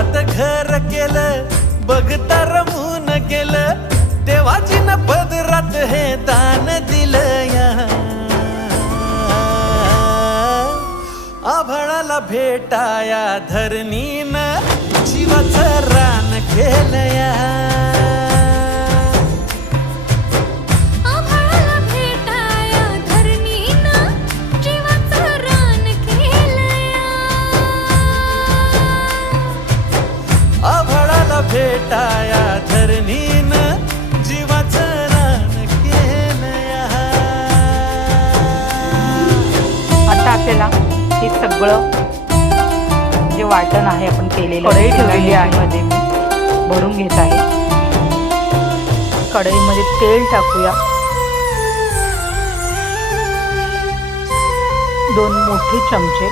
घरात घर केलं बघता रमून गेलं न पदरात हे दान दिलं या. आभाळाला भेटाया धरणीनं जीवाचं भेटाया धरणीनं जीवाचं रान केलया आता आपल्याला हे सगळं जे वाटण आहे आपण केलेलं कढई ठेवलेली आहे. भरून घेत आहे. कढईमध्ये तेल टाकूया. दोन मोठे चमचे.